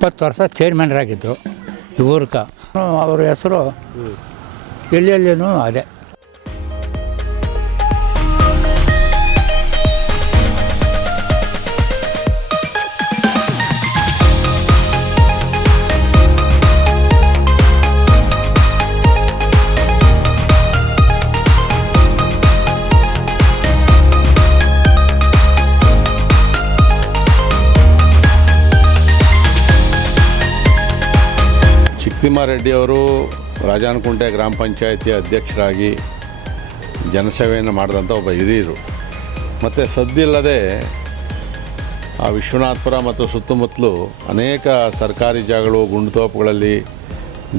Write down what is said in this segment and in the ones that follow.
20 ವರ್ಷ ಚೇರ್ಮನ್ರಾಗಿದ್ದರು ಊರ್ಕ. ಅವ್ರ ಹೆಸರು ಎಲ್ಲೆಲ್ಲೂ ಅದೇ. ಚಿಕ್ಕತಿಮ್ಮಾರೆಡ್ಡಿಯವರು ರಾಜಾನಕುಂಟೆ ಗ್ರಾಮ ಪಂಚಾಯಿತಿ ಅಧ್ಯಕ್ಷರಾಗಿ ಜನಸೇವೆಯನ್ನು ಮಾಡಿದಂಥ ಒಬ್ಬ ಹಿರಿಯರು. ಮತ್ತು ಸದ್ದಿಲ್ಲದೆ ಆ ವಿಶ್ವನಾಥಪುರ ಮತ್ತು ಸುತ್ತಮುತ್ತಲು ಅನೇಕ ಸರ್ಕಾರಿ ಜಾಗಗಳು, ಗುಂಡುತೋಪುಗಳಲ್ಲಿ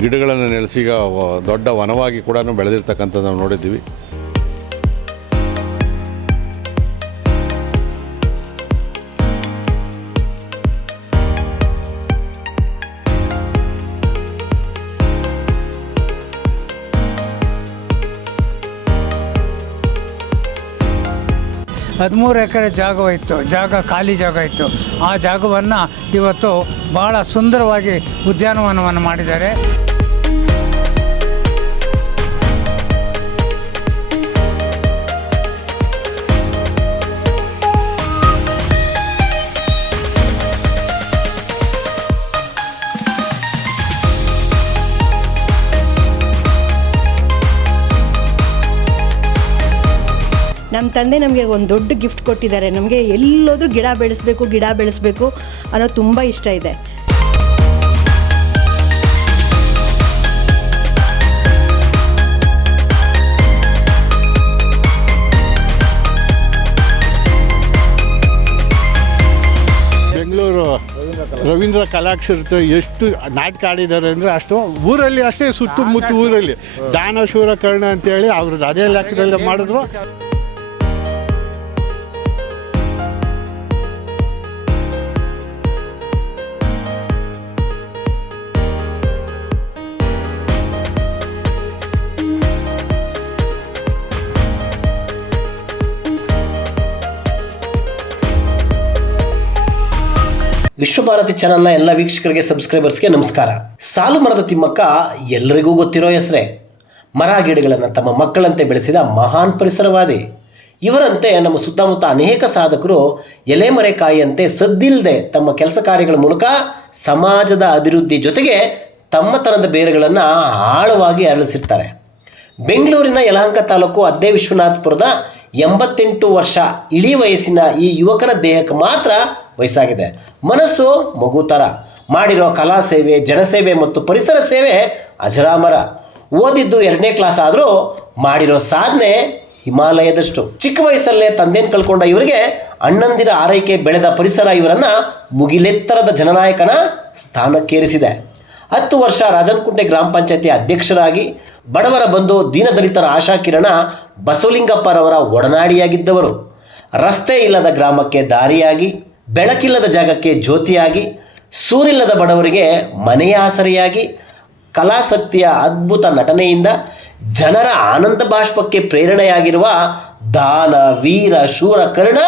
ಗಿಡಗಳನ್ನು ನೆಲೆಸಿ ದೊಡ್ಡ ವನವಾಗಿ ಕೂಡ ಬೆಳೆದಿರ್ತಕ್ಕಂಥದ್ದು ನಾವು ನೋಡಿದ್ದೀವಿ. ಹದಿಮೂರು ಎಕರೆ ಖಾಲಿ ಜಾಗ ಇತ್ತು. ಆ ಜಾಗವನ್ನು ಇವತ್ತು ಭಾಳ ಸುಂದರವಾಗಿ ಉದ್ಯಾನವನವನ್ನು ಮಾಡಿದ್ದಾರೆ. ನಮ್ಮ ತಂದೆ ನಮಗೆ ಒಂದು ದೊಡ್ಡ ಗಿಫ್ಟ್ ಕೊಟ್ಟಿದ್ದಾರೆ. ನಮಗೆ ಎಲ್ಲೋದ್ರೂ ಗಿಡ ಬೆಳೆಸಬೇಕು ಅನ್ನೋದು ತುಂಬ ಇಷ್ಟ ಇದೆ. ಬೆಂಗಳೂರು ರವೀಂದ್ರ ಕಲಾಕ್ಷೇತ್ರ ಎಷ್ಟು ನಾಟಕ ಆಡಿದ್ದಾರೆ ಅಂದರೆ ಅಷ್ಟು ಊರಲ್ಲಿ ಅಷ್ಟೇ, ಸುತ್ತಮುತ್ತ ಊರಲ್ಲಿ ದಾನಶೂರ ಕರ್ಣ ಅಂತೇಳಿ ಅವ್ರದ್ದು ಅದೇ ಲೆಕ್ಕದಲ್ಲಿ ಮಾಡಿದ್ರು. ವಿಶ್ವಭಾರತಿ ಚಾನೆಲ್ನ ಎಲ್ಲ ವೀಕ್ಷಕರಿಗೆ, ಸಬ್ಸ್ಕ್ರೈಬರ್ಸ್ಗೆ ನಮಸ್ಕಾರ. ಸಾಲು ಮರದ ತಿಮ್ಮಕ್ಕ ಎಲ್ಲರಿಗೂ ಗೊತ್ತಿರೋ ಹೆಸರೇ. ಮರ ಗಿಡಗಳನ್ನು ತಮ್ಮ ಮಕ್ಕಳಂತೆ ಬೆಳೆಸಿದ ಮಹಾನ್ ಪರಿಸರವಾದಿ. ಇವರಂತೆ ನಮ್ಮ ಸುತ್ತಮುತ್ತ ಅನೇಕ ಸಾಧಕರು ಎಲೆಮರೆಕಾಯಿಯಂತೆ ಸದ್ದಿಲ್ಲದೆ ತಮ್ಮ ಕೆಲಸ ಕಾರ್ಯಗಳ ಮೂಲಕ ಸಮಾಜದ ಅಭಿವೃದ್ಧಿ ಜೊತೆಗೆ ತಮ್ಮತನದ ಬೇರುಗಳನ್ನು ಆಳವಾಗಿ ಅರಳಿಸಿರ್ತಾರೆ. ಬೆಂಗಳೂರಿನ ಯಲಹಂಕ ತಾಲೂಕು ಅದ್ದೇ ವಿಶ್ವನಾಥಪುರದ 88 ವರ್ಷ ಇಳಿ ವಯಸ್ಸಿನ ಈ ಯುವಕರ ದೇಹಕ್ಕೆ ಮಾತ್ರ ವಯಸ್ಸಾಗಿದೆ. ಮನಸ್ಸು ಮಗು ಥರ. ಮಾಡಿರೋ ಕಲಾ ಸೇವೆ, ಜನಸೇವೆ ಮತ್ತು ಪರಿಸರ ಸೇವೆ ಅಜರಾಮರ. ಓದಿದ್ದು 2ನೇ ಕ್ಲಾಸ್ ಆದರೂ ಮಾಡಿರೋ ಸಾಧನೆ ಹಿಮಾಲಯದಷ್ಟು. ಚಿಕ್ಕ ವಯಸ್ಸಲ್ಲೇ ತಂದೆಯನ್ನು ಕಳ್ಕೊಂಡ ಇವರಿಗೆ ಅಣ್ಣಂದಿರ ಆರೈಕೆ ಬೆಳೆದ ಪರಿಸರ ಇವರನ್ನು ಮುಗಿಲೆತ್ತರದ ಜನನಾಯಕನ ಸ್ಥಾನಕ್ಕೇರಿಸಿದೆ. 10 ವರ್ಷ ರಾಜನಕುಂಟೆ ಗ್ರಾಮ ಪಂಚಾಯತಿ ಅಧ್ಯಕ್ಷರಾಗಿ ಬಡವರ ಬಂಧು, ದೀನದಲಿತರ ಆಶಾಕಿರಣ ಬಸವಲಿಂಗಪ್ಪರವರ ಒಡನಾಡಿಯಾಗಿದ್ದವರು. ರಸ್ತೆ ಇಲ್ಲದ ಗ್ರಾಮಕ್ಕೆ ದಾರಿಯಾಗಿ, ಬೆಳಕಿಲ್ಲದ ಜಾಗಕ್ಕೆ ಜ್ಯೋತಿಯಾಗಿ, ಸೂರಿಲ್ಲದ ಬಡವರಿಗೆ ಮನೆಯ ಆಸರೆಯಾಗಿ, ಕಲಾಸಕ್ತಿಯ ಅದ್ಭುತ ನಟನೆಯಿಂದ ಜನರ ಆನಂದ ಬಾಷ್ಪಕ್ಕೆ ಪ್ರೇರಣೆಯಾಗಿರುವ ದಾನ ವೀರ ಶೂರ ಕರ್ಣ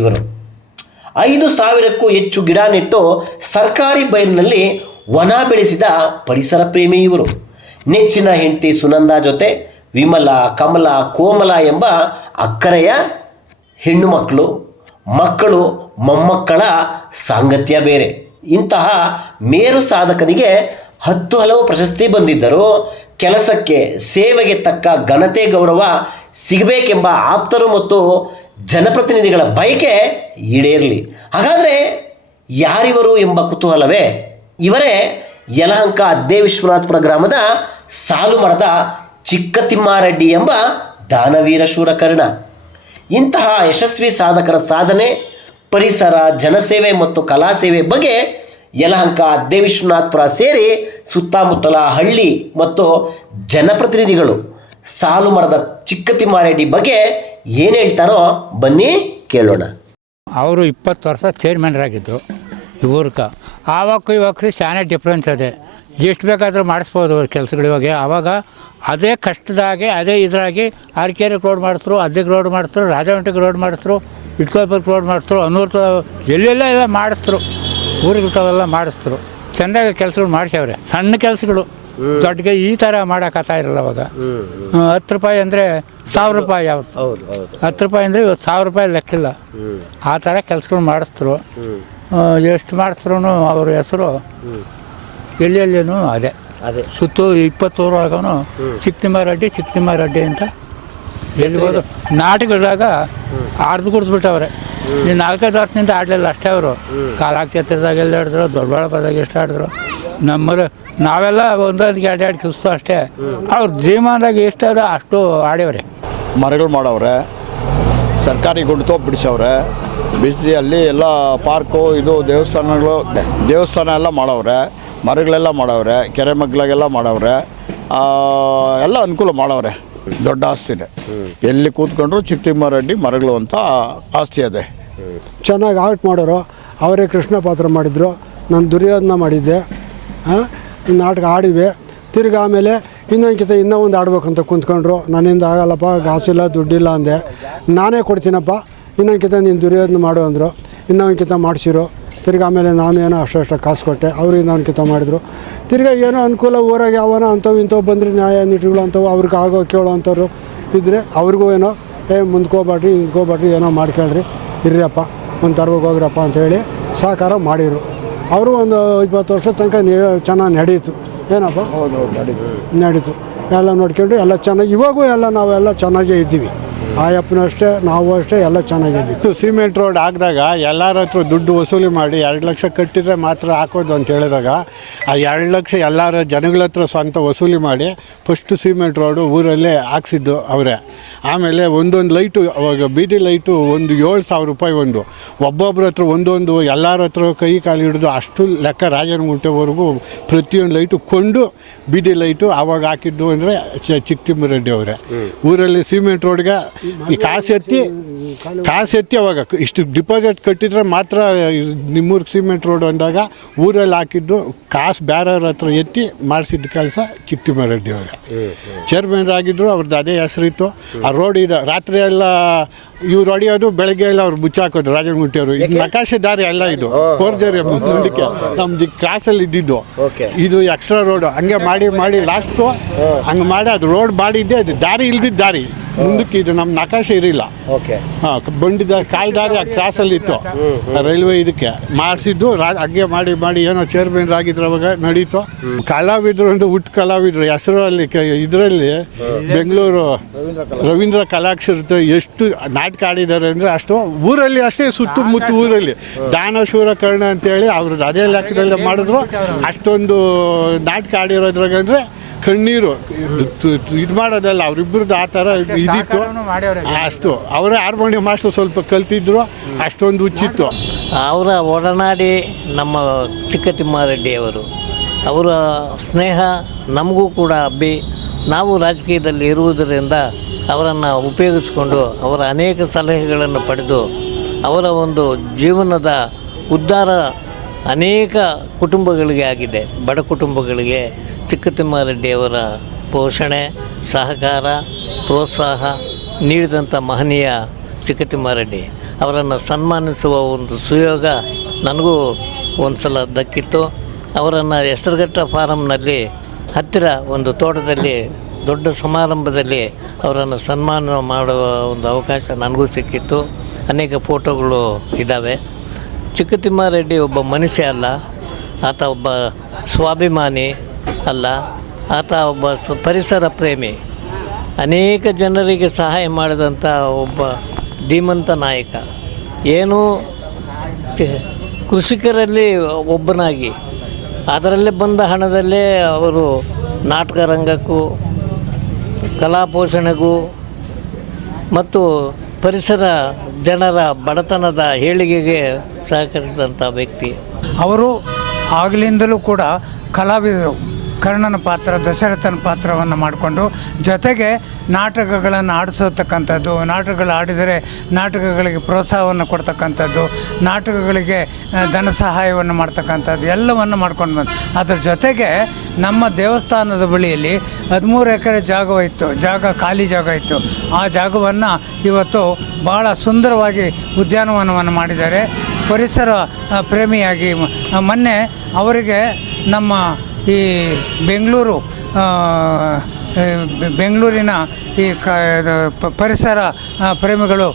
ಇವರು. 5,000ಕ್ಕೂ ಹೆಚ್ಚು ಗಿಡ ನೆಟ್ಟು ಸರ್ಕಾರಿ ಬಯಲಿನಲ್ಲಿ ವನ ಬೆಳೆಸಿದ ಪರಿಸರ ಪ್ರೇಮಿ ಇವರು. ನೆಚ್ಚಿನ ಹೆಂಡತಿ ಸುನಂದ ಜೊತೆ ವಿಮಲ, ಕಮಲ, ಕೋಮಲ ಎಂಬ ಅಕ್ಕರೆಯ ಹೆಣ್ಣು ಮಕ್ಕಳು ಮೊಮ್ಮಕ್ಕಳ ಸಾಂಗತ್ಯ ಬೇರೆ. ಇಂತಹ ಮೇರು ಸಾಧಕನಿಗೆ 10 ಹಲವು ಪ್ರಶಸ್ತಿ ಬಂದಿದ್ದರೂ ಕೆಲಸಕ್ಕೆ, ಸೇವೆಗೆ ತಕ್ಕ ಘನತೆ, ಗೌರವ ಸಿಗಬೇಕೆಂಬ ಆಪ್ತರು ಮತ್ತು ಜನಪ್ರತಿನಿಧಿಗಳ ಬಯಕೆ ಈಡೇರಲಿ. ಹಾಗಾದರೆ ಯಾರಿವರು ಎಂಬ ಕುತೂಹಲವೇ? ಇವರೇ ಯಲಹಂಕ ಅದ್ದೇ ವಿಶ್ವನಾಥಪುರ ಗ್ರಾಮದ ಸಾಲು ಮರದ ಚಿಕ್ಕತಿಮ್ಮಾರೆಡ್ಡಿ ಎಂಬ ದಾನವೀರ ಶೂರಕರ್ಣ. ಇಂತಹ ಯಶಸ್ವಿ ಸಾಧಕರ ಸಾಧನೆ, ಪರಿಸರ, ಜನಸೇವೆ ಮತ್ತು ಕಲಾ ಸೇವೆ ಬಗ್ಗೆ ಯಲಹಂಕ ಅದ್ದೇ ವಿಶ್ವನಾಥಪುರ ಸೇರಿ ಸುತ್ತಮುತ್ತಲ ಹಳ್ಳಿ ಮತ್ತು ಜನಪ್ರತಿನಿಧಿಗಳು ಸಾಲು ಮರದ ಚಿಕ್ಕತಿಮ್ಮಾರೆಡ್ಡಿ ಬಗ್ಗೆ ಏನು ಹೇಳ್ತಾರೋ ಬನ್ನಿ ಕೇಳೋಣ. ಅವರು 20 ವರ್ಷ ಚೇರ್ಮನ್ರಾಗಿದ್ದರು ಊರ್ಕ. ಆವಕ್ಕೂ ಇವಾಗ ಶಾನೆ ಡಿಫ್ರೆನ್ಸ್ ಅದೇ. ಎಷ್ಟು ಬೇಕಾದರೂ ಮಾಡಿಸ್ಬೋದು ಕೆಲಸಗಳು ಇವಾಗ. ಆವಾಗ ಅದೇ ಕಷ್ಟದಾಗೆ, ಅದೇ ಇದರಾಗಿ ಆರ್ಕೆರೆಗೆ road ಮಾಡಿಸ್ರು, ಅದ್ದೆಗೆ road ಮಾಡಿಸ್ರು, ರಾಜವಂಟಿಗೆ road ಮಾಡಿಸ್ರು, ಇಟ್ಕೋಪಕ್ಕೆ road ಮಾಡಿಸ್ರು, Annur ಎಲ್ಲೆಲ್ಲ ಇವೆ ಮಾಡಿಸ್ರು, ಊರುಗಳವೆಲ್ಲ ಮಾಡಿಸ್ರು. ಚೆಂದಾಗಿ ಕೆಲಸಗಳು ಮಾಡಿಸ್ಯವ್ರೆ. ಸಣ್ಣ ಕೆಲಸಗಳು ದೊಡ್ಡಗೆ ಈ ಥರ ಮಾಡೋಕ್ಕಾಗ್ತಾ ಇರಲ್ಲ ಅವಾಗ. 10 ರೂಪಾಯಿ ಅಂದರೆ 1000 ರೂಪಾಯಿ ಯಾವತ್ತು, 10 ರೂಪಾಯಿ ಅಂದರೆ ಇವತ್ತು 1000 ರೂಪಾಯಿ ಲೆಕ್ಕಿಲ್ಲ. ಆ ಥರ ಕೆಲಸಗಳು ಮಾಡಿಸ್ತರು. ಎಷ್ಟು ಮಾಡಿಸ್ರು ಅವ್ರ ಹೆಸರು ಎಲ್ಲೆಲ್ಲೇನು ಅದೇ ಸುತ್ತು 20 ಊರೊಳಗೂ ಚಿಕ್ಕತಿಮ್ಮಾರೆಡ್ಡಿ ಅಂತ ಎಲ್ಲಿ ಹೋದು ನಾಟಕಗಳಾಗ ಆಡ್ದು ಕುಡಿದ್ಬಿಟ್ಟವ್ರೆ. ಈ 4-5 ವರ್ಷದಿಂದ ಆಡಲಿಲ್ಲ ಅಷ್ಟೇ ಅವರು. ಕಾಲಾಕ್ಷೇತ್ರದಾಗ ಎಲ್ಲ ಆಡಿದ್ರು, ದೊಡ್ಡಬಳ್ಳಾಪುರದಾಗ ಎಷ್ಟು ಆಡಿದ್ರು. ನಮ್ಮಲ್ಲಿ ನಾವೆಲ್ಲ ಒಂದೊಂದಿಗೆ ಎರಡು ಸುಸ್ತು ಅಷ್ಟೇ. ಅವ್ರ ಜೀವನದಾಗ ಎಷ್ಟಾದ ಅಷ್ಟು ಆಡ್ಯವ್ರೆ. ಮರಗಳು ಮಾಡವ್ರೆ, ಸರ್ಕಾರಿ ಗುಂಡ್ತೋ ಬಿಡಿಸವ್ರೆ, ಬಿಡಿಸಿ ಅಲ್ಲಿ ಎಲ್ಲ ಪಾರ್ಕು ಇದು ದೇವಸ್ಥಾನ ಎಲ್ಲ ಮಾಡವ್ರೆ, ಮರಗಳೆಲ್ಲ ಮಾಡವ್ರೆ, ಕೆರೆ ಮಗ್ಲಾಗೆಲ್ಲ ಮಾಡವ್ರೆ, ಎಲ್ಲ ಅನುಕೂಲ ಮಾಡವ್ರೆ. ದೊಡ್ಡ ಆಸ್ತಿನೇ. ಎಲ್ಲಿ ಕೂತ್ಕೊಂಡ್ರು ಚಿಕ್ಕತಿಮ್ಮಾರೆಡ್ಡಿ ಮರಗಳು ಅಂತ ಆಸ್ತಿ ಅದೇ. ಚೆನ್ನಾಗಿ ಆರ್ಟ್ ಮಾಡೋರು. ಅವರೇ ಕೃಷ್ಣ ಪಾತ್ರ ಮಾಡಿದರು, ನಾನು ದುರ್ಯೋಧನ ಮಾಡಿದ್ದೆ. ನಾಟಕ ಆಡಿವೆ. ತಿರ್ಗಿ ಆಮೇಲೆ ಇನ್ನೂ ಒಂದು ಆಡ್ಬೇಕಂತ ಕುಂತ್ಕೊಂಡ್ರು. ನನ್ನಿಂದ ಆಗಲ್ಲಪ್ಪ, ಕಾಸಿಲ್ಲ ದುಡ್ಡಿಲ್ಲ ಅಂದೆ. ನಾನೇ ಕೊಡ್ತೀನಪ್ಪ, ಇನ್ನೊಂದ್ಕಿಂತ ನೀನು ದುರ್ಯೋಧನ ಮಾಡು ಅಂದರು. ಇನ್ನೊಂದ್ಕಿಂತ ಮಾಡಿಸಿರು. ತಿರ್ಗಿ ಆಮೇಲೆ ನಾನು ಏನೋ ಅಷ್ಟು ಕಾಸು ಕೊಟ್ಟೆ, ಅವರು ಇನ್ನೊಂದ್ಕಿಂತ ಮಾಡಿದ್ರು. ತಿರ್ಗಿ ಏನೋ ಅನುಕೂಲ ಊರಾಗೆ ಅವನ ಅಂಥವು ಇಂಥವು ಬಂದರೆ ನ್ಯಾಯ ನೀತಿಗಳು ಅಂಥವು ಅವ್ರಿಗೆ ಆಗೋ ಕೇಳೋ ಅಂಥವ್ರು ಇದ್ದರೆ ಅವ್ರಿಗೂ ಏನೋ ಮುಂದ್ಕೋಬೇಡ್ರಿ ಏನೋ ಮಾಡ್ಕೊಳ್ರಿ, ಇರ್ರಿಯಪ್ಪ ಒಂದು ತರ್ಬೇಕು ಹೋಗ್ರಪ್ಪ ಅಂಥೇಳಿ ಸಹಕಾರ ಮಾಡಿರು. ಅವರು ಒಂದು 20 ವರ್ಷ ತನಕ ಚೆನ್ನಾಗಿ ನಡೀತು. ಏನಪ್ಪ ನಡೀತು. ಎಲ್ಲ ನೋಡ್ಕೊಂಡು ಎಲ್ಲ ಚೆನ್ನಾಗಿ ಇವಾಗೂ ಎಲ್ಲ ನಾವೆಲ್ಲ ಚೆನ್ನಾಗೇ ಇದ್ದೀವಿ. ಆಯಪ್ಪನೂ ಅಷ್ಟೇ, ನಾವು ಅಷ್ಟೇ, ಎಲ್ಲ ಚೆನ್ನಾಗಿದ್ದೀವಿ. ಸಿಮೆಂಟ್ ರೋಡ್ ಹಾಕಿದಾಗ ಎಲ್ಲರ ಹತ್ರ ದುಡ್ಡು ವಸೂಲಿ ಮಾಡಿ 2 ಲಕ್ಷ ಕಟ್ಟಿದರೆ ಮಾತ್ರ ಹಾಕೋದು ಅಂತ ಹೇಳಿದಾಗ ಆ 2 ಲಕ್ಷ ಎಲ್ಲರ ಜನಗಳ ಹತ್ರ ಸ್ವಂತ ವಸೂಲಿ ಮಾಡಿ ಫಸ್ಟು ಸಿಮೆಂಟ್ ರೋಡು ಊರಲ್ಲೇ ಹಾಕ್ಸಿದ್ದು ಅವರೇ. ಆಮೇಲೆ ಒಂದೊಂದು ಲೈಟು, ಅವಾಗ ಬೀದಿ ಲೈಟು ಒಂದು 7,000 ರೂಪಾಯಿ ಒಬ್ಬೊಬ್ಬರ ಹತ್ರ ಒಂದೊಂದು, ಎಲ್ಲರ ಹತ್ರ ಕೈ ಕಾಲು ಹಿಡಿದು ಅಷ್ಟು ಲೆಕ್ಕ ರಾಜನಗುಂಟೆವರೆಗೂ ಪ್ರತಿಯೊಂದು ಲೈಟು ಕೊಂಡು ಬೀದಿ ಲೈಟು ಆವಾಗ ಹಾಕಿದ್ದು ಅಂದರೆ ಚಿಕ್ಕತಿಮ್ಮಾರೆಡ್ಡಿ ಅವರೇ. ಊರಲ್ಲಿ ಸಿಮೆಂಟ್ ರೋಡ್ಗೆ ಈ ಕಾಸು ಎತ್ತಿ ಅವಾಗ ಇಷ್ಟು ಡಿಪಾಸಿಟ್ ಕಟ್ಟಿದ್ರೆ ಮಾತ್ರ ನಿಮ್ಮೂರಿಗೆ ಸಿಮೆಂಟ್ ರೋಡ್ ಅಂದಾಗ ಊರಲ್ಲಿ ಹಾಕಿದ್ದು ಕಾಸು ಬೇರೆಯವ್ರ ಹತ್ರ ಎತ್ತಿ ಮಾಡಿಸಿದ ಕೆಲಸ ಚಿಕ್ಕತಿಮ್ಮಾರೆಡ್ಡಿ ಅವರೇ. ಚೇರ್ಮನ್ ಆಗಿದ್ದರು, ಅವ್ರದ್ದು ಅದೇ ಹೆಸರಿತ್ತು. ಆ ರೋಡ್ ಇದೆ, ರಾತ್ರಿ ಎಲ್ಲ ಇವ್ರು ಹೊಡಿಯೋದು, ಬೆಳಗ್ಗೆ ಎಲ್ಲ ಅವ್ರು ಮುಚ್ಚಾಕೋದು ರಾಜನಗುಂಟೆಯವರು. ಇದು ನಕಾಶೆ ದಾರಿ ಎಲ್ಲ ಇದು ಕೋರ್ಜರಿ ಮುಂದಕ್ಕೆ ನಮ್ದು ಕ್ರಾಸಲ್ಲಿ ಇದ್ದಿದ್ದು. ಇದು ಎಕ್ಸ್ಟ್ರಾ ರೋಡು ಹಂಗೆ ಮಾಡಿ ಲಾಸ್ಟು ಹಂಗೆ ಮಾಡಿ ಅದು ರೋಡ್ ಮಾಡಿದ್ದೆ. ಅದು ದಾರಿ ಇಲ್ದಿದ್ದ ದಾರಿ ಮುಂದಕ್ಕೆ, ಇದು ನಮ್ಮ ನಕಾಶೆ ಇರಲಿಲ್ಲ. ಬಂಡಿದ ಕಾಲ್ದಾರಿ ಆ ಕ್ರಾಸಲ್ಲಿ ಇತ್ತು ರೈಲ್ವೆ. ಇದಕ್ಕೆ ಮಾಡಿಸಿದ್ದು ಹಂಗೆ ಮಾಡಿ ಏನೋ ಚೇರ್ಮನ್ ಆಗಿದ್ರು ಅವಾಗ ನಡೀತು. ಕಲಾವಿದರು ಒಂದು ಕಲಾವಿದರು ಹೆಸರು ಅಲ್ಲಿ ಇದರಲ್ಲಿ ಬೆಂಗಳೂರು ರವೀಂದ್ರ ಕಲಾಕ್ಷೇತ್ರ ಎಷ್ಟು ನಾಟಕ ಆಡಿದ್ದಾರೆ ಅಂದರೆ ಅಷ್ಟು ಊರಲ್ಲಿ ಅಷ್ಟೇ, ಸುತ್ತಮುತ್ತ ಊರಲ್ಲಿ ದಾನಶೂರ ಕರ್ಣ ಅಂತೇಳಿ ಅವ್ರದ್ದು ಅದೇ ಲೆಕ್ಕದಲ್ಲಿ ಮಾಡಿದ್ರು. ಅಷ್ಟೊಂದು ನಾಟಕ ಆಡಿರೋದ್ರಾಗ ಅಂದರೆ ಕಣ್ಣೀರು ಇದು ಮಾಡೋದಲ್ಲ, ಅವರಿಬ್ಬರದ್ದು ಆ ಥರ ಇದಿತ್ತು. ಅಷ್ಟು ಅವರೇ ಹಾರ್ಮೋನಿಯಂ ಮಾಸ್ಟರ್ ಸ್ವಲ್ಪ ಕಲ್ತಿದ್ರು, ಅಷ್ಟೊಂದು ಹುಚ್ಚಿತ್ತು. ಅವರ ಒಡನಾಡಿ ನಮ್ಮ ಚಿಕ್ಕತಿಮ್ಮಾರೆಡ್ಡಿಯವರು, ಅವರ ಸ್ನೇಹ ನಮಗೂ ಕೂಡ ಹಬ್ಬಿ ನಾವು ರಾಜಕೀಯದಲ್ಲಿ ಇರುವುದರಿಂದ ಅವರನ್ನು ಉಪಯೋಗಿಸಿಕೊಂಡು ಅವರ ಅನೇಕ ಸಲಹೆಗಳನ್ನು ಪಡೆದು ಅವರ ಒಂದು ಜೀವನದ ಉದ್ಧಾರ ಅನೇಕ ಕುಟುಂಬಗಳಿಗೆ ಆಗಿದೆ. ಬಡ ಕುಟುಂಬಗಳಿಗೆ ಚಿಕ್ಕತಿಮ್ಮಾರೆಡ್ಡಿಯವರ ಪೋಷಣೆ, ಸಹಕಾರ, ಪ್ರೋತ್ಸಾಹ ನೀಡಿದಂಥ ಮಹನೀಯ ಚಿಕ್ಕತಿಮ್ಮಾರೆಡ್ಡಿ ಅವರನ್ನು ಸನ್ಮಾನಿಸುವ ಒಂದು ಸುಯೋಗ ನನಗೂ ಒಂದು ಸಲ ದಕ್ಕಿತ್ತು. ಅವರನ್ನು ಹೆಸರುಘಟ್ಟ ಫಾರಮ್ನಲ್ಲಿ ಹತ್ತಿರ ಒಂದು ತೋಟದಲ್ಲಿ ದೊಡ್ಡ ಸಮಾರಂಭದಲ್ಲಿ ಅವರನ್ನು ಸನ್ಮಾನ ಮಾಡುವ ಒಂದು ಅವಕಾಶ ನನಗೂ ಸಿಕ್ಕಿತ್ತು. ಅನೇಕ ಫೋಟೋಗಳು ಇದ್ದಾವೆ. ಚಿಕ್ಕತಿಮ್ಮಾರೆಡ್ಡಿ ಒಬ್ಬ ಮನುಷ್ಯ ಅಲ್ಲ, ಆತ ಒಬ್ಬ ಸ್ವಾಭಿಮಾನಿ ಅಲ್ಲ, ಆತ ಒಬ್ಬ ಪರಿಸರ ಪ್ರೇಮಿ, ಅನೇಕ ಜನರಿಗೆ ಸಹಾಯ ಮಾಡಿದಂಥ ಒಬ್ಬ ಧೀಮಂತ ನಾಯಕ. ಏನು ಕೃಷಿಕರಲ್ಲಿ ಒಬ್ಬನಾಗಿ ಅದರಲ್ಲೇ ಬಂದ ಹಣದಲ್ಲೇ ಅವರು ನಾಟಕ ರಂಗಕ್ಕೂ ಕಲಾ ಪೋಷಣೆಗೂ ಮತ್ತು ಪರಿಸರ ಜನರ ಬಡತನದ ಏಳಿಗೆಗೆ ಸಹಕರಿಸಿದಂಥ ವ್ಯಕ್ತಿ ಅವರು. ಆಗಲಿಂದಲೂ ಕೂಡ ಕಲಾವಿದರು ಕರ್ಣನ ಪಾತ್ರ, ದಶರಥನ ಪಾತ್ರವನ್ನು ಮಾಡಿಕೊಂಡು ಜೊತೆಗೆ ನಾಟಕಗಳನ್ನು ಆಡಿಸತಕ್ಕಂಥದ್ದು, ನಾಟಕಗಳು ಆಡಿದರೆ ನಾಟಕಗಳಿಗೆ ಪ್ರೋತ್ಸಾಹವನ್ನು ಕೊಡ್ತಕ್ಕಂಥದ್ದು, ನಾಟಕಗಳಿಗೆ ಧನ ಸಹಾಯವನ್ನು ಮಾಡ್ತಕ್ಕಂಥದ್ದು ಎಲ್ಲವನ್ನು ಮಾಡ್ಕೊಂಡು ಬಂದು ಅದರ ಜೊತೆಗೆ ನಮ್ಮ ದೇವಸ್ಥಾನದ ಬಳಿಯಲ್ಲಿ 13 ಎಕರೆ ಖಾಲಿ ಜಾಗ ಇತ್ತು. ಆ ಜಾಗವನ್ನು ಇವತ್ತು ಭಾಳ ಸುಂದರವಾಗಿ ಉದ್ಯಾನವನವನ್ನು ಮಾಡಿದ್ದಾರೆ. ಪರಿಸರ ಪ್ರೇಮಿಯಾಗಿ ಮೊನ್ನೆ ಅವರಿಗೆ ನಮ್ಮ ಈ ಬೆಂಗಳೂರಿನ ಈ ಪರಿಸರ ಪ್ರೇಮಿಗಳು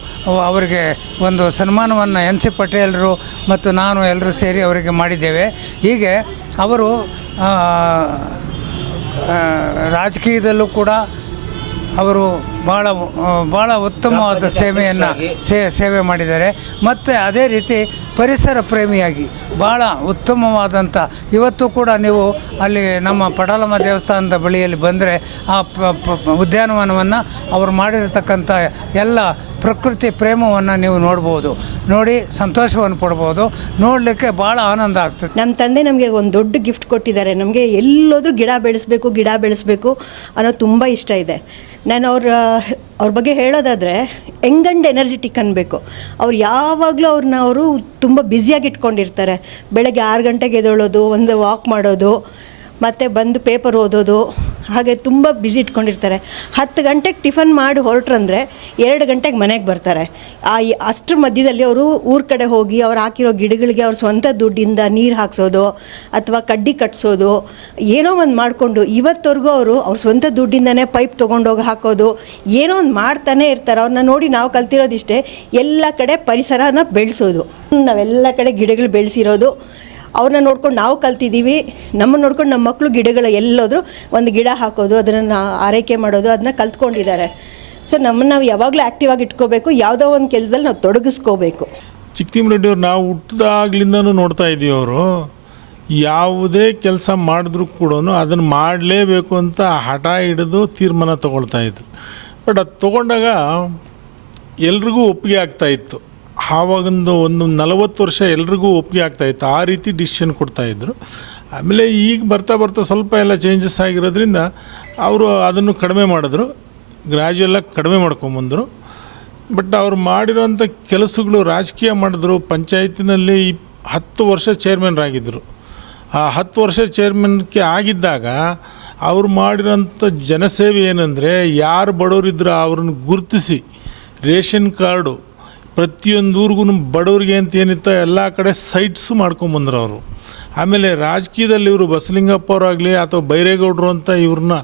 ಅವರಿಗೆ ಒಂದು ಸನ್ಮಾನವನ್ನು ಎನ್ ಸಿ ಪಟೇಲರು ಮತ್ತು ನಾನು ಎಲ್ಲರೂ ಸೇರಿ ಅವರಿಗೆ ಮಾಡಿದ್ದೇವೆ. ಹೀಗೆ ಅವರು ರಾಜಕೀಯದಲ್ಲೂ ಕೂಡ ಅವರು ಭಾಳ ಉತ್ತಮವಾದ ಸೇವೆ ಮಾಡಿದ್ದಾರೆ. ಮತ್ತು ಅದೇ ರೀತಿ ಪರಿಸರ ಪ್ರೇಮಿಯಾಗಿ ಭಾಳ ಉತ್ತಮವಾದಂಥ ಇವತ್ತು ಕೂಡ ನೀವು ಅಲ್ಲಿ ನಮ್ಮ ಪಡಾಲಮ್ಮ ದೇವಸ್ಥಾನದ ಬಳಿಯಲ್ಲಿ ಬಂದರೆ ಆ ಉದ್ಯಾನವನವನ್ನು ಅವರು ಮಾಡಿರತಕ್ಕಂಥ ಎಲ್ಲ ಪ್ರಕೃತಿ ಪ್ರೇಮವನ್ನು ನೀವು ನೋಡ್ಬೋದು, ನೋಡಿ ಸಂತೋಷವನ್ನು ಪಡ್ಬೋದು, ನೋಡಲಿಕ್ಕೆ ಭಾಳ ಆನಂದ ಆಗ್ತದೆ. ನಮ್ಮ ತಂದೆ ನಮಗೆ ಒಂದು ದೊಡ್ಡ ಗಿಫ್ಟ್ ಕೊಟ್ಟಿದ್ದಾರೆ. ನಮಗೆ ಎಲ್ಲೋದ್ರೂ ಗಿಡ ಬೆಳೆಸಬೇಕು ಅನ್ನೋದು ತುಂಬ ಇಷ್ಟ ಇದೆ. ನಾನು ಅವ್ರ ಬಗ್ಗೆ ಹೇಳೋದಾದರೆ ಯಂಗ್ ಆ್ಯಂಡ್ ಎನರ್ಜೆಟಿಕ್ ಅನ್ನಬೇಕು. ಅವ್ರು ಯಾವಾಗಲೂ ಅವರು ತುಂಬ ಬ್ಯುಸಿಯಾಗಿ ಇಟ್ಕೊಂಡಿರ್ತಾರೆ. ಬೆಳಗ್ಗೆ 6 ಗಂಟೆಗೆ ಎದ್ದೇಳೋದು, ಒಂದು ವಾಕ್ ಮಾಡೋದು, ಮತ್ತು ಬಂದು ಪೇಪರ್ ಓದೋದು, ಹಾಗೆ ತುಂಬ ಬ್ಯುಸಿ ಇಟ್ಕೊಂಡಿರ್ತಾರೆ. 10 ಗಂಟೆಗೆ ಟಿಫನ್ ಮಾಡಿ ಹೊರಟ್ರಂದರೆ 2 ಗಂಟೆಗೆ ಮನೆಗೆ ಬರ್ತಾರೆ. ಅಷ್ಟರ ಮಧ್ಯದಲ್ಲಿ ಅವರು ಊರ ಕಡೆ ಹೋಗಿ ಅವ್ರು ಹಾಕಿರೋ ಗಿಡಗಳಿಗೆ ಅವ್ರ ಸ್ವಂತ ದುಡ್ಡಿಂದ ನೀರು ಹಾಕ್ಸೋದು ಅಥವಾ ಕಡ್ಡಿ ಕಟ್ಸೋದು ಏನೋ ಒಂದು ಮಾಡಿಕೊಂಡು ಇವತ್ತವರೆಗೂ ಅವ್ರ ಸ್ವಂತ ದುಡ್ಡಿಂದನೇ ಪೈಪ್ ತೊಗೊಂಡೋಗಿ ಹಾಕೋದು ಏನೋ ಒಂದು ಮಾಡ್ತಾನೆ ಇರ್ತಾರೆ. ಅವ್ರನ್ನ ನೋಡಿ ನಾವು ಕಲ್ತಿರೋದಿಷ್ಟೇ, ಎಲ್ಲ ಕಡೆ ಪರಿಸರನ ಬೆಳೆಸೋದು. ನಾವೆಲ್ಲ ಕಡೆ ಗಿಡಗಳು ಬೆಳೆಸಿರೋದು, ಅವ್ರನ್ನ ನೋಡ್ಕೊಂಡು ನಾವು ಕಲ್ತಿದ್ದೀವಿ. ನಮ್ಮನ್ನು ನೋಡ್ಕೊಂಡು ನಮ್ಮ ಮಕ್ಕಳು ಗಿಡಗಳು ಎಲ್ಲೋದ್ರೂ ಒಂದು ಗಿಡ ಹಾಕೋದು, ಅದನ್ನು ಆರೈಕೆ ಮಾಡೋದು, ಅದನ್ನ ಕಲ್ತ್ಕೊಂಡಿದ್ದಾರೆ. ಸೊ ನಮ್ಮನ್ನು ನಾವು ಯಾವಾಗಲೂ ಆ್ಯಕ್ಟಿವ್ ಆಗಿ ಇಟ್ಕೋಬೇಕು, ಯಾವುದೋ ಒಂದು ಕೆಲಸದಲ್ಲಿ ನಾವು ತೊಡಗಿಸ್ಕೋಬೇಕು. ಚಿಕ್ಕತಿಮ್ಮರೆಡ್ಡಿಯವ್ರು ನಾವು ಹುಟ್ಟಿದಾಗ್ಲಿಂದನೂ ನೋಡ್ತಾ ಇದ್ದೀವಿ. ಅವರು ಯಾವುದೇ ಕೆಲಸ ಮಾಡಿದ್ರೂ ಕೂಡ ಅದನ್ನು ಮಾಡಲೇಬೇಕು ಅಂತ ಹಠ ಹಿಡಿದು ತೀರ್ಮಾನ ತೊಗೊಳ್ತಾಯಿದ್ರು. ಬಟ್ ಅದು ತೊಗೊಂಡಾಗ ಎಲ್ರಿಗೂ ಒಪ್ಪಿಗೆ ಆಗ್ತಾಯಿತ್ತು. ಆವಾಗಿಂದು ಒಂದು 40 ವರ್ಷ ಎಲ್ರಿಗೂ ಒಪ್ಪಿಗೆ ಆಗ್ತಾಯಿತ್ತು. ಆ ರೀತಿ ಡಿಸಿಷನ್ ಕೊಡ್ತಾಯಿದ್ರು. ಆಮೇಲೆ ಈಗ ಬರ್ತಾ ಸ್ವಲ್ಪ ಎಲ್ಲ ಚೇಂಜಸ್ ಆಗಿರೋದ್ರಿಂದ ಅವರು ಅದನ್ನು ಕಡಿಮೆ ಮಾಡಿದ್ರು, ಗ್ರ್ಯಾಜುಯಲಾಗಿ ಕಡಿಮೆ ಮಾಡ್ಕೊಂಬಂದರು. ಬಟ್ ಅವ್ರು ಮಾಡಿರೋಂಥ ಕೆಲಸಗಳು ರಾಜಕೀಯ ಮಾಡಿದ್ರು. ಪಂಚಾಯತಿನಲ್ಲಿ 10 ವರ್ಷ ಚೇರ್ಮನ್ರಾಗಿದ್ದರು. ಆ 10 ವರ್ಷ ಚೇರ್ಮನ್ಗೆ ಆಗಿದ್ದಾಗ ಅವ್ರು ಮಾಡಿರೋಂಥ ಜನಸೇವೆ ಏನಂದರೆ, ಯಾರು ಬಡವರಿದ್ರು ಅವ್ರನ್ನ ಗುರುತಿಸಿ ರೇಷನ್ ಕಾರ್ಡು ಪ್ರತಿಯೊಂದು ಊರಿಗೂ ಬಡವರಿಗೆ ಅಂತ ಏನಿತ್ತು ಎಲ್ಲ ಕಡೆ ಸೈಟ್ಸು ಮಾಡ್ಕೊಂಬಂದ್ರು ಅವರು. ಆಮೇಲೆ ರಾಜಕೀಯದಲ್ಲಿ ಇವರು ಬಸಲಿಂಗಪ್ಪ ಅವರಾಗಲಿ ಅಥವಾ ಬೈರೇಗೌಡರು ಅಂತ ಇವ್ರನ್ನ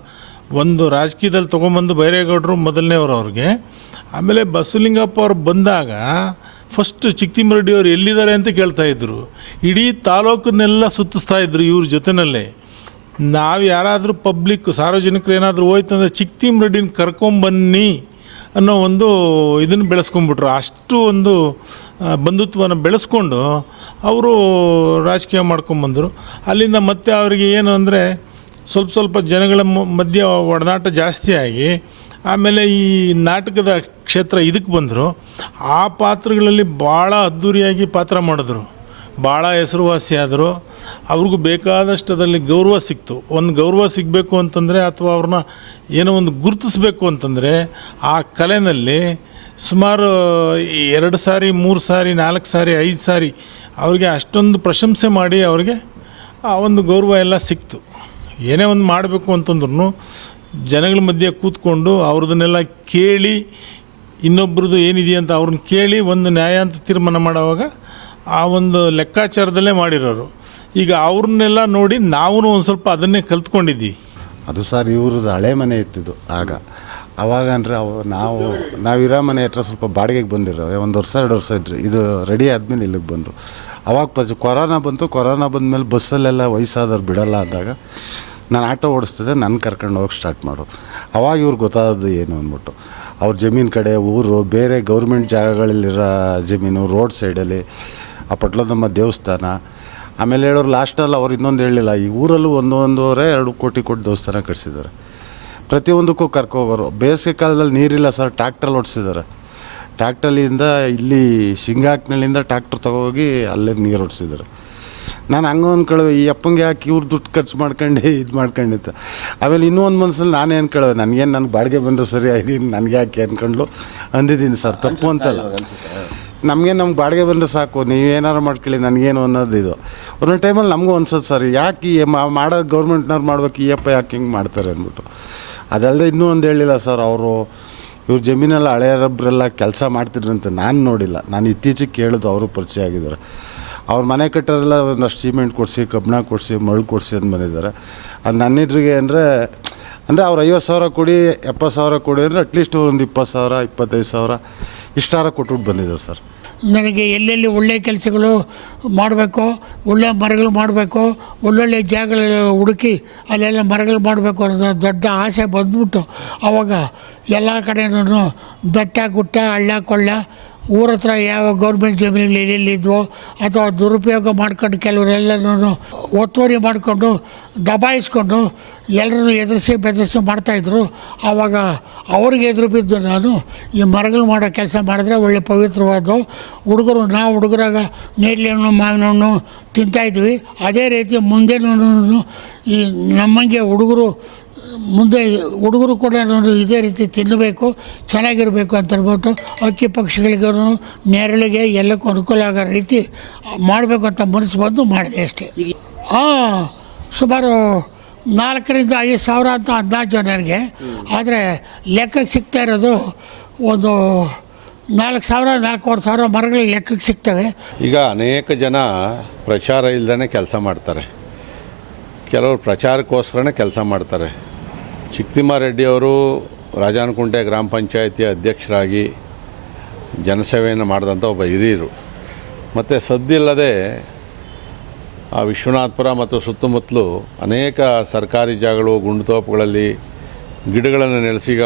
ಒಂದು ರಾಜಕೀಯದಲ್ಲಿ ತೊಗೊಂಬಂದು ಬೈರೇಗೌಡರು ಮೊದಲನೇವ್ರು ಅವ್ರಿಗೆ. ಆಮೇಲೆ ಬಸಲಿಂಗಪ್ಪ ಅವ್ರು ಬಂದಾಗ ಫಸ್ಟ್ ಚಿಕ್ಕತಿಮ್ಮರೆಡ್ಡಿಯವರು ಎಲ್ಲಿದ್ದಾರೆ ಅಂತ ಕೇಳ್ತಾಯಿದ್ರು. ಇಡೀ ತಾಲೂಕನ್ನೆಲ್ಲ ಸುತ್ತಿಸ್ತಾಯಿದ್ರು ಇವ್ರ ಜೊತೆಯಲ್ಲೇ. ನಾವು ಯಾರಾದರೂ ಪಬ್ಲಿಕ್ ಸಾರ್ವಜನಿಕರು ಏನಾದರೂ ಹೋಯ್ತಂದ್ರೆ ಚಿಕ್ಕತಿಮ್ಮರೆಡ್ಡಿನ ಕರ್ಕೊಂಬನ್ನಿ ಅನ್ನೋ ಒಂದು ಇದನ್ನು ಬೆಳೆಸ್ಕೊಂಡ್ಬಿಟ್ರು. ಅಷ್ಟು ಒಂದು ಬಂಧುತ್ವನ ಬೆಳೆಸ್ಕೊಂಡು ಅವರು ರಾಜಕೀಯ ಮಾಡ್ಕೊಂಬಂದರು. ಅಲ್ಲಿಂದ ಮತ್ತೆ ಅವರಿಗೆ ಏನು ಅಂದರೆ ಸ್ವಲ್ಪ ಜನಗಳ ಮಧ್ಯೆ ಒಡನಾಟ ಜಾಸ್ತಿ ಆಗಿ ಆಮೇಲೆ ಈ ನಾಟಕದ ಕ್ಷೇತ್ರ ಇದಕ್ಕೆ ಬಂದರು. ಆ ಪಾತ್ರಗಳಲ್ಲಿ ಭಾಳ ಅದ್ಧೂರಿಯಾಗಿ ಪಾತ್ರ ಮಾಡಿದ್ರು, ಭಾಳ ಹೆಸರುವಾಸಿ ಆದರು. ಅವ್ರಿಗೂ ಬೇಕಾದಷ್ಟು ಅದರಲ್ಲಿ ಗೌರವ ಸಿಕ್ತು. ಒಂದು ಗೌರವ ಸಿಗಬೇಕು ಅಂತಂದರೆ ಅಥವಾ ಅವ್ರನ್ನ ಏನೋ ಒಂದು ಗುರುತಿಸ್ಬೇಕು ಅಂತಂದರೆ ಆ ಕಲೆಯಲ್ಲಿ ಸುಮಾರು 2 ಸಾರಿ 3 ಸಾರಿ 4 ಸಾರಿ 5 ಸಾರಿ ಅವ್ರಿಗೆ ಅಷ್ಟೊಂದು ಪ್ರಶಂಸೆ ಮಾಡಿ ಅವ್ರಿಗೆ ಆ ಒಂದು ಗೌರವ ಎಲ್ಲ ಸಿಕ್ತು. ಏನೇ ಒಂದು ಮಾಡಬೇಕು ಅಂತಂದ್ರೂ ಜನಗಳ ಮಧ್ಯೆ ಕೂತ್ಕೊಂಡು ಅವ್ರದನ್ನೆಲ್ಲ ಕೇಳಿ, ಇನ್ನೊಬ್ರದ್ದು ಏನಿದೆಯಾ ಅಂತ ಅವ್ರನ್ನ ಕೇಳಿ ಒಂದು ನ್ಯಾಯ ಅಂತ ತೀರ್ಮಾನ ಮಾಡೋವಾಗ ಆ ಒಂದು ಲೆಕ್ಕಾಚಾರದಲ್ಲೇ ಮಾಡಿರೋರು. ಈಗ ಅವ್ರನ್ನೆಲ್ಲ ನೋಡಿ ನಾವು ಒಂದು ಸ್ವಲ್ಪ ಅದನ್ನೇ ಕಲ್ತ್ಕೊಂಡಿದ್ದೀವಿ. ಅದು ಸರ್ ಇವ್ರದ್ದು ಹಳೆ ಮನೆ ಇತ್ತಿದ್ದು ಆವಾಗ ಅಂದರೆ ನಾವಿರೋ ಮನೆ ಹತ್ರ ಸ್ವಲ್ಪ ಬಾಡಿಗೆಗೆ ಬಂದಿರೋ 1 ವರ್ಷ 2 ವರ್ಷ ಇದ್ರಿ. ಇದು ರೆಡಿ ಆದಮೇಲೆ ಇಲ್ಲಿಗೆ ಬಂದರು. ಅವಾಗ ಕೊರೋನಾ ಬಂತು. ಕೊರೋನಾ ಬಂದಮೇಲೆ ಬಸ್ಸಲ್ಲೆಲ್ಲ ವಯಸ್ಸಾದವ್ರು ಬಿಡೋಲ್ಲ ಅಂದಾಗ ನಾನು ಆಟೋ ಓಡಿಸ್ತಿದ್ದೆ, ನನ್ನ ಕರ್ಕೊಂಡು ಹೋಗಿ ಸ್ಟಾರ್ಟ್ ಮಾಡು. ಅವಾಗ ಇವ್ರು ಗೊತ್ತಾದದ್ದು ಏನು ಅಂದ್ಬಿಟ್ಟು ಅವ್ರ ಜಮೀನು ಕಡೆ ಊರು ಬೇರೆ ಗೌರ್ಮೆಂಟ್ ಜಾಗಗಳಲ್ಲಿರೋ ಜಮೀನು ರೋಡ್ ಸೈಡಲ್ಲಿ ಆ ಪಟ್ಲದಮ್ಮ ದೇವಸ್ಥಾನ. ಆಮೇಲೆ ಹೇಳೋರು ಲಾಸ್ಟಲ್ಲಿ ಅವ್ರು ಇನ್ನೊಂದು ಹೇಳಲಿಲ್ಲ, ಈ ಊರಲ್ಲೂ 1.5-2 ಕೋಟಿ ಕೊಟ್ಟು ದೇವಸ್ಥಾನ ಕಟ್ಸಿದ್ದಾರೆ. ಪ್ರತಿಯೊಂದಕ್ಕೂ ಕರ್ಕೋಗೋರು. ಬೇಸಿಗೆ ಕಾಲದಲ್ಲಿ ನೀರಿಲ್ಲ ಸರ್, ಟ್ಯಾಕ್ಟ್ರಲ್ಲಿ ಓಡಿಸಿದ್ದಾರೆ. ಟ್ಯಾಕ್ಟ್ರಲ್ಲಿಂದ ಇಲ್ಲಿ ಶಿಂಗಾಕ್ನಳ್ಳಿಂದ ಟ್ಯಾಕ್ಟ್ರ್ ತೊಗೋಗಿ ಅಲ್ಲೇ ನೀರು ಓಡಿಸಿದ್ದಾರೆ. ನಾನು ಹಂಗೆ ಅಂದ್ಕೊಳ್ಳೋ ಈ ಅಪ್ಪಂಗೆ ಯಾಕೆ ಇವ್ರು ದುಡ್ಡು ಖರ್ಚು ಮಾಡ್ಕೊಂಡು ಇದು ಮಾಡ್ಕೊಂಡಿತ್ತು. ಆಮೇಲೆ ಇನ್ನೂ ಒಂದು ಮನಸ್ಸಲ್ಲಿ ನಾನೇ ಅಂದ್ಕೊಳ್ಳೋದು, ನನಗೆ ಬಾಡಿಗೆ ಬಂದರೆ ಸರಿ ಆಯ್ತು, ನನಗೆ ಯಾಕೆ ಅಂದ್ಕೊಂಡು ಅಂದಿದ್ದೀನಿ ಸರ್. ತಪ್ಪು ಅಂತಲ್ಲ, ನಮಗೆ ಬಾಡಿಗೆ ಬಂದರೆ ಸಾಕು, ನೀವೇನಾರು ಮಾಡ್ಕೊಳ್ಳಿ, ನನಗೇನು ಅನ್ನೋದು ಇದು. ಒಂದೊಂದು ಟೈಮಲ್ಲಿ ನಮಗೂ ಅನ್ಸೋದು ಸರ್, ಯಾಕೆ ಮಾಡೋದು ಗೌರ್ಮೆಂಟ್ನವ್ರು ಮಾಡ್ಬೇಕು, ಈ ಅಪ್ಪ ಯಾಕೆ ಹಿಂಗೆ ಮಾಡ್ತಾರೆ ಅಂದ್ಬಿಟ್ಟು. ಅದಲ್ಲದೆ ಇನ್ನೂ ಒಂದು ಹೇಳಿಲ್ಲ ಸರ್, ಅವರು ಇವ್ರ ಜಮೀನೆಲ್ಲ ಹಳೆಯರೊಬ್ಬರೆಲ್ಲ ಕೆಲಸ ಮಾಡ್ತಿದ್ರಂತೆ ನಾನು ನೋಡಿಲ್ಲ, ನಾನು ಇತ್ತೀಚೆಗೆ ಕೇಳೋದು, ಅವರು ಪರಿಚಯ ಆಗಿದ್ದಾರೆ. ಅವ್ರ ಮನೆ ಕಟ್ಟೋರೆಲ್ಲ ಒಂದಷ್ಟು ಸಿಮೆಂಟ್ ಕೊಡಿಸಿ, ಕಬ್ಬಣ ಕೊಡಿಸಿ, ಮರಳು ಕೊಡಿಸಿ ಅಂತ ಬಂದಿದ್ದಾರೆ. ಅದು ನನ್ನಿದ್ರಿಗೆ ಅಂದರೆ ಅವ್ರು 50,000 ಕೊಡಿ, 70,000 ಕೊಡಿ ಅಂದರೆ ಅಟ್ಲೀಸ್ಟ್ ಒಂದು 20,000, 25,000 ಇಷ್ಟಾರ ಕೊಟ್ಬಿಟ್ಟು ಬಂದಿದ್ದಾರೆ ಸರ್. ನನಗೆ ಎಲ್ಲೆಲ್ಲಿ ಒಳ್ಳೆಯ ಕೆಲಸಗಳು ಮಾಡಬೇಕು, ಒಳ್ಳೆಯ ಮರಗಳು ಮಾಡಬೇಕು, ಒಳ್ಳೊಳ್ಳೆ ಜಾಗಗಳು ಹುಡುಕಿ ಅಲ್ಲೆಲ್ಲ ಮರಗಳು ಮಾಡಬೇಕು ಅನ್ನೋದು ದೊಡ್ಡ ಆಸೆ ಬಂದ್ಬಿಟ್ಟು ಆವಾಗ ಎಲ್ಲ ಕಡೆಯೂ ಬೆಟ್ಟ ಗುಟ್ಟ ಹಳ್ಳ ಕೊಳ್ಳ ಊರ ಹತ್ರ ಯಾವ ಗೌರ್ಮೆಂಟ್ ಜಮೀನುಗಳು ಎಲ್ಲೆಲ್ಲಿದ್ವೋ ಅಥವಾ ದುರುಪಯೋಗ ಮಾಡ್ಕೊಂಡು ಕೆಲವರೆಲ್ಲನೂ ಒತ್ತುವರಿ ಮಾಡಿಕೊಂಡು ದಬಾಯಿಸ್ಕೊಂಡು ಎಲ್ಲರೂ ಎದುರಿಸಿ ಬೆದರಿಸಿ ಮಾಡ್ತಾಯಿದ್ರು. ಆವಾಗ ಅವ್ರಿಗೆ ಎದುರು ಬಿದ್ದು ನಾನು ಈ ಮರಗಳು ಮಾಡೋ ಕೆಲಸ ಮಾಡಿದ್ರೆ ಒಳ್ಳೆ ಪವಿತ್ರವಾದ ಹುಡುಗರು, ನಾವು ಹುಡುಗರಾಗ ನೇರಳೆ ಹಣ್ಣು ಮಾವಿನ ಹಣ್ಣು ತಿಂತಾಯಿದ್ವಿ. ಅದೇ ರೀತಿ ಮುಂದೆನೂ ಈ ನಮ್ಮಂಗೆ ಹುಡುಗರು ಕೂಡ ಇದೇ ರೀತಿ ತಿನ್ನಬೇಕು, ಚೆನ್ನಾಗಿರಬೇಕು ಅಂತ ಹೇಳ್ಬಿಟ್ಟು ಅಕ್ಕಿ ಪಕ್ಷಿಗಳಿಗೂ ನೆರಳಿಗೆ ಎಲ್ಲಕ್ಕೂ ಅನುಕೂಲ ಆಗೋ ರೀತಿ ಮಾಡಬೇಕು ಅಂತ ಮನಸ್ಸು ಬಂದು ಮಾಡಿದೆ ಅಷ್ಟೇ. ಸುಮಾರು 4,000-5,000 ಅಂತ ಅಂದಾಜು ನನಗೆ. ಆದರೆ ಲೆಕ್ಕಕ್ಕೆ ಸಿಗ್ತಾ ಇರೋದು ಒಂದು 4,000-4,500 ಮರಗಳಿಗೆ ಲೆಕ್ಕಕ್ಕೆ ಸಿಗ್ತವೆ. ಈಗ ಅನೇಕ ಜನ ಪ್ರಚಾರ ಇಲ್ಲದೇ ಕೆಲಸ ಮಾಡ್ತಾರೆ, ಕೆಲವರು ಪ್ರಚಾರಕ್ಕೋಸ್ಕರನೇ ಕೆಲಸ ಮಾಡ್ತಾರೆ. ಚಿಕ್ಕತಿಮ್ಮಾರೆಡ್ಡಿಯವರು ರಾಜಾನಕುಂಟೆ ಗ್ರಾಮ ಪಂಚಾಯಿತಿಯ ಅಧ್ಯಕ್ಷರಾಗಿ ಜನಸೇವೆಯನ್ನು ಮಾಡಿದಂಥ ಒಬ್ಬ ಹಿರಿಯರು. ಮತ್ತು ಸದ್ದಿಲ್ಲದೆ ಆ ವಿಶ್ವನಾಥಪುರ ಮತ್ತು ಸುತ್ತಮುತ್ತಲು ಅನೇಕ ಸರ್ಕಾರಿ ಜಾಗಗಳು, ಗುಂಡುತೋಪುಗಳಲ್ಲಿ ಗಿಡಗಳನ್ನು ನೆಲೆಸಿ ಈಗ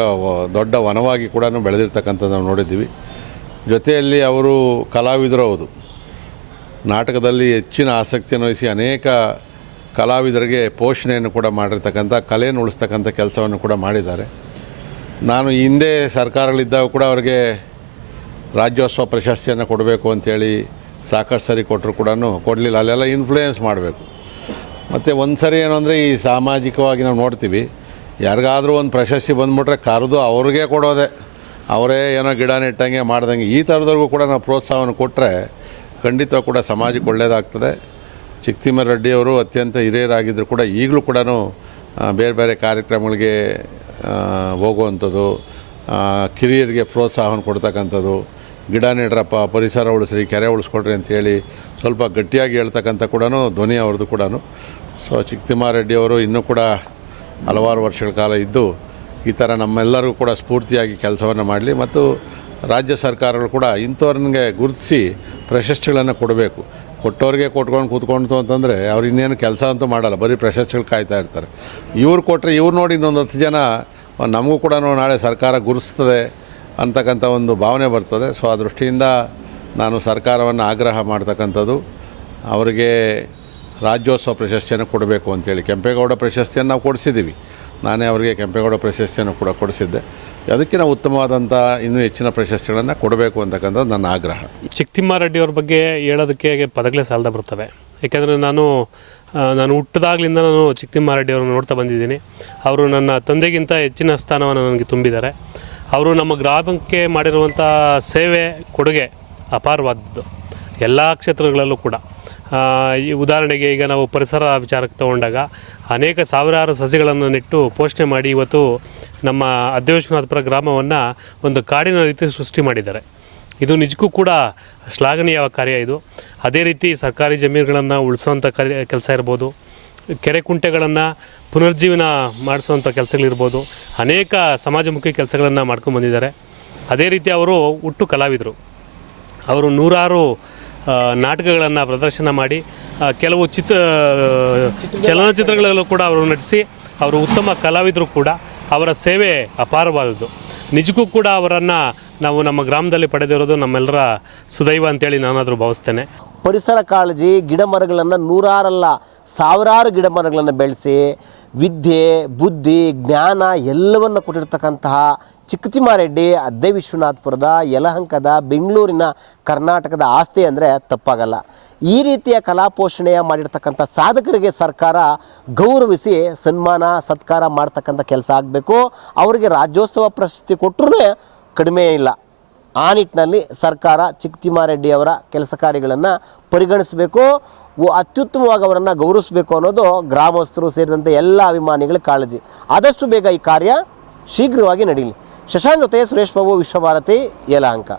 ದೊಡ್ಡ ವನವಾಗಿ ಕೂಡ ಬೆಳೆದಿರ್ತಕ್ಕಂಥದ್ದು ನಾವು ನೋಡಿದ್ದೀವಿ. ಜೊತೆಯಲ್ಲಿ ಅವರು ಕಲಾವಿದರು, ಹೌದು, ನಾಟಕದಲ್ಲಿ ಹೆಚ್ಚಿನ ಆಸಕ್ತಿಯನ್ನು ವಹಿಸಿ ಅನೇಕ ಕಲಾವಿದರಿಗೆ ಪೋಷಣೆಯನ್ನು ಕೂಡ ಮಾಡಿರ್ತಕ್ಕಂಥ, ಕಲೆಯನ್ನು ಉಳಿಸ್ತಕ್ಕಂಥ ಕೆಲಸವನ್ನು ಕೂಡ ಮಾಡಿದ್ದಾರೆ. ನಾನು ಹಿಂದೆ ಸರ್ಕಾರಗಳಿದ್ದಾಗ ಕೂಡ ಅವರಿಗೆ ರಾಜ್ಯೋತ್ಸವ ಪ್ರಶಸ್ತಿಯನ್ನು ಕೊಡಬೇಕು ಅಂಥೇಳಿ ಸಾಕಷ್ಟು ಸರಿ ಕೊಟ್ಟರು ಕೂಡ ಕೊಡಲಿಲ್ಲ. ಅಲ್ಲೆಲ್ಲ ಇನ್ಫ್ಲೂಯೆನ್ಸ್ ಮಾಡಬೇಕು. ಮತ್ತು ಒಂದು ಸರಿ ಏನು ಅಂದರೆ ಈ ಸಾಮಾಜಿಕವಾಗಿ ನಾವು ನೋಡ್ತೀವಿ, ಯಾರಿಗಾದರೂ ಒಂದು ಪ್ರಶಸ್ತಿ ಬಂದುಬಿಟ್ರೆ ಕರೆದು ಅವ್ರಿಗೆ ಕೊಡೋದೆ, ಅವರೇ ಏನೋ ಗಿಡ ನೆಟ್ಟಂಗೆ ಮಾಡ್ದಂಗೆ, ಈ ಥರದವ್ರಿಗೂ ಕೂಡ ನಾವು ಪ್ರೋತ್ಸಾಹವನ್ನು ಕೊಟ್ಟರೆ ಖಂಡಿತ ಕೂಡ ಸಮಾಜಕ್ಕೆ ಒಳ್ಳೆಯದಾಗ್ತದೆ. ಚಿಕ್ಕತಿಮ್ಮಾರೆಡ್ಡಿಯವರು ಅತ್ಯಂತ ಹಿರಿಯರಾಗಿದ್ದರೂ ಕೂಡ ಈಗಲೂ ಕೂಡ ಬೇರೆ ಬೇರೆ ಕಾರ್ಯಕ್ರಮಗಳಿಗೆ ಹೋಗುವಂಥದ್ದು, ಕಿರಿಯರಿಗೆ ಪ್ರೋತ್ಸಾಹವನ್ನು ಕೊಡ್ತಕ್ಕಂಥದ್ದು, ಗಿಡ ನೆಡ್ರಪ್ಪ, ಪರಿಸರ ಉಳಿಸ್ರಿ, ಕೆರೆ ಉಳಿಸ್ಕೊಡ್ರಿ ಅಂಥೇಳಿ ಸ್ವಲ್ಪ ಗಟ್ಟಿಯಾಗಿ ಹೇಳ್ತಕ್ಕಂಥ ಕೂಡ ಧ್ವನಿ ಅವ್ರದ್ದು ಕೂಡ. ಸೊ ಚಿಕ್ಕತಿಮ್ಮಾರೆಡ್ಡಿಯವರು ಇನ್ನೂ ಕೂಡ ಹಲವಾರು ವರ್ಷಗಳ ಕಾಲ ಇದ್ದು ಈ ಥರ ನಮ್ಮೆಲ್ಲರಿಗೂ ಕೂಡ ಸ್ಫೂರ್ತಿಯಾಗಿ ಕೆಲಸವನ್ನು ಮಾಡಲಿ. ಮತ್ತು ರಾಜ್ಯ ಸರ್ಕಾರಗಳು ಕೂಡ ಇಂಥವ್ರನ್ಗೆ ಗುರುತಿಸಿ ಪ್ರಶಸ್ತಿಗಳನ್ನು ಕೊಡಬೇಕು. ಕೊಟ್ಟವ್ರಿಗೆ ಕೊಟ್ಕೊಂಡು ಕೂತ್ಕೊಂಡು ಅಂತಂದರೆ ಅವ್ರು ಇನ್ನೇನು ಕೆಲಸ ಅಂತೂ ಮಾಡಲ್ಲ, ಬರೀ ಪ್ರಶಸ್ತಿಗಳು ಕಾಯ್ತಾ ಇರ್ತಾರೆ. ಇವ್ರು ಕೊಟ್ಟರೆ ಇವ್ರು ನೋಡಿ ಇನ್ನೊಂದು 10 ಜನ ನಮಗೂ ಕೂಡ ನಾಳೆ ಸರ್ಕಾರ ಗುರುತಿಸ್ತದೆ ಅಂತಕ್ಕಂಥ ಒಂದು ಭಾವನೆ ಬರ್ತದೆ. ಸೊ ಆ ದೃಷ್ಟಿಯಿಂದ ನಾನು ಸರ್ಕಾರವನ್ನು ಆಗ್ರಹ ಮಾಡ್ತಕ್ಕಂಥದ್ದು ಅವರಿಗೆ ರಾಜ್ಯೋತ್ಸವ ಪ್ರಶಸ್ತಿಯನ್ನು ಕೊಡಬೇಕು ಅಂಥೇಳಿ. ಕೆಂಪೇಗೌಡ ಪ್ರಶಸ್ತಿಯನ್ನು ನಾವು ಕೊಡಿಸಿದ್ದೀವಿ, ನಾನೇ ಅವರಿಗೆ ಕೆಂಪೇಗೌಡ ಪ್ರಶಸ್ತಿಯನ್ನು ಕೂಡ ಕೊಡಿಸಿದ್ದೆ. ಅದಕ್ಕಿಂತ ಉತ್ತಮವಾದಂಥ ಇನ್ನೂ ಹೆಚ್ಚಿನ ಪ್ರಶಸ್ತಿಗಳನ್ನು ಕೊಡಬೇಕು ಅಂತಕ್ಕಂಥದ್ದು ನನ್ನ ಆಗ್ರಹ. ಚಿಕ್ಕತಿಮ್ಮಾರೆಡ್ಡಿಯವ್ರ ಬಗ್ಗೆ ಹೇಳೋದಕ್ಕೆ ಪದಗಳೇ ಸಾಲದ ಬರ್ತವೆ. ಯಾಕೆಂದರೆ ನಾನು ಹುಟ್ಟಿದಾಗಲಿಂದ ನಾನು ಚಿಕ್ಕತಿಮ್ಮಾರೆಡ್ಡಿಯವ್ರನ್ನ ನೋಡ್ತಾ ಬಂದಿದ್ದೀನಿ. ಅವರು ನನ್ನ ತಂದೆಗಿಂತ ಹೆಚ್ಚಿನ ಸ್ಥಾನವನ್ನು ನನಗೆ ತುಂಬಿದ್ದಾರೆ. ಅವರು ನಮ್ಮ ಗ್ರಾಮಕ್ಕೆ ಮಾಡಿರುವಂಥ ಸೇವೆ, ಕೊಡುಗೆ ಅಪಾರವಾದದ್ದು ಎಲ್ಲ ಕ್ಷೇತ್ರಗಳಲ್ಲೂ ಕೂಡ. ಈ ಉದಾಹರಣೆಗೆ ಈಗ ನಾವು ಪರಿಸರ ವಿಚಾರಕ್ಕೆ ತಗೊಂಡಾಗ ಅನೇಕ ಸಾವಿರಾರು ಸಸಿಗಳನ್ನು ನೆಟ್ಟು ಪೋಷಣೆ ಮಾಡಿ ಇವತ್ತು ನಮ್ಮ ಅದ್ದೇವಿಶ್ವನಾಥಪುರ ಗ್ರಾಮವನ್ನು ಒಂದು ಕಾಡಿನ ರೀತಿ ಸೃಷ್ಟಿ ಮಾಡಿದ್ದಾರೆ. ಇದು ನಿಜಕ್ಕೂ ಕೂಡ ಶ್ಲಾಘನೀಯ ಕಾರ್ಯ ಇದು. ಅದೇ ರೀತಿ ಸರ್ಕಾರಿ ಜಮೀನುಗಳನ್ನು ಉಳಿಸೋವಂಥ ಕೆಲಸ ಇರ್ಬೋದು, ಕೆರೆ ಕುಂಟೆಗಳನ್ನು ಪುನರ್ಜೀವನ ಮಾಡಿಸುವಂಥ ಕೆಲಸಗಳಿರ್ಬೋದು, ಅನೇಕ ಸಮಾಜಮುಖಿ ಕೆಲಸಗಳನ್ನು ಮಾಡ್ಕೊಂಡು ಬಂದಿದ್ದಾರೆ. ಅದೇ ರೀತಿ ಅವರು ಹುಟ್ಟು ಕಲಾವಿದರು. ಅವರು ನೂರಾರು ನಾಟಕಗಳನ್ನು ಪ್ರದರ್ಶನ ಮಾಡಿ ಕೆಲವು ಚಲನಚಿತ್ರಗಳಲ್ಲೂ ಕೂಡ ಅವರು ನಟಿಸಿ ಅವರು ಉತ್ತಮ ಕಲಾವಿದರು ಕೂಡ. ಅವರ ಸೇವೆ ಅಪಾರವಾದದ್ದು. ನಿಜಕ್ಕೂ ಕೂಡ ಅವರನ್ನು ನಾವು ನಮ್ಮ ಗ್ರಾಮದಲ್ಲಿ ಪಡೆದಿರೋದು ನಮ್ಮೆಲ್ಲರ ಸುದೈವ ಅಂತೇಳಿ ನಾನಾದರೂ ಭಾವಿಸ್ತೇನೆ. ಪರಿಸರ ಕಾಳಜಿ, ಗಿಡ ಮರಗಳನ್ನು ನೂರಾರಲ್ಲ ಸಾವಿರಾರು ಗಿಡ ಮರಗಳನ್ನು ಬೆಳೆಸಿ ವಿದ್ಯೆ, ಬುದ್ಧಿ, ಜ್ಞಾನ ಎಲ್ಲವನ್ನು ಕೊಟ್ಟಿರ್ತಕ್ಕಂತಹ ಚಿಕ್ಕತಿಮ್ಮಾರೆಡ್ಡಿ ಅದ್ದೇವಿಶ್ವನಾಥಪುರದ, ಯಲಹಂಕದ, ಬೆಂಗಳೂರಿನ, ಕರ್ನಾಟಕದ ಆಸ್ತಿ ಅಂದರೆ ತಪ್ಪಾಗಲ್ಲ. ಈ ರೀತಿಯ ಕಲಾ ಪೋಷಣೆಯ ಮಾಡಿರ್ತಕ್ಕಂಥ ಸಾಧಕರಿಗೆ ಸರ್ಕಾರ ಗೌರವಿಸಿ ಸನ್ಮಾನ ಸತ್ಕಾರ ಮಾಡ್ತಕ್ಕಂಥ ಕೆಲಸ ಆಗಬೇಕು. ಅವರಿಗೆ ರಾಜ್ಯೋತ್ಸವ ಪ್ರಶಸ್ತಿ ಕೊಟ್ಟರೂ ಕಡಿಮೆ ಇಲ್ಲ. ಆ ನಿಟ್ಟಿನಲ್ಲಿ ಸರ್ಕಾರ ಚಿಕ್ಕತಿಮ್ಮಾರೆಡ್ಡಿಯವರ ಕೆಲಸ ಕಾರ್ಯಗಳನ್ನು ಪರಿಗಣಿಸಬೇಕು, ಅತ್ಯುತ್ತಮವಾಗಿ ಅವರನ್ನು ಗೌರವಿಸಬೇಕು ಅನ್ನೋದು ಗ್ರಾಮಸ್ಥರು ಸೇರಿದಂತೆ ಎಲ್ಲ ಅಭಿಮಾನಿಗಳ ಕಾಳಜಿ. ಆದಷ್ಟು ಬೇಗ ಈ ಕಾರ್ಯ ಶೀಘ್ರವಾಗಿ ನಡೀಲಿ. ಶಶಾಂಕ್ ಜೊತೆ ಸುರೇಶ್ ಬಾಬು, ವಿಶ್ವಭಾರತಿ, ಯಲಹಂಕ.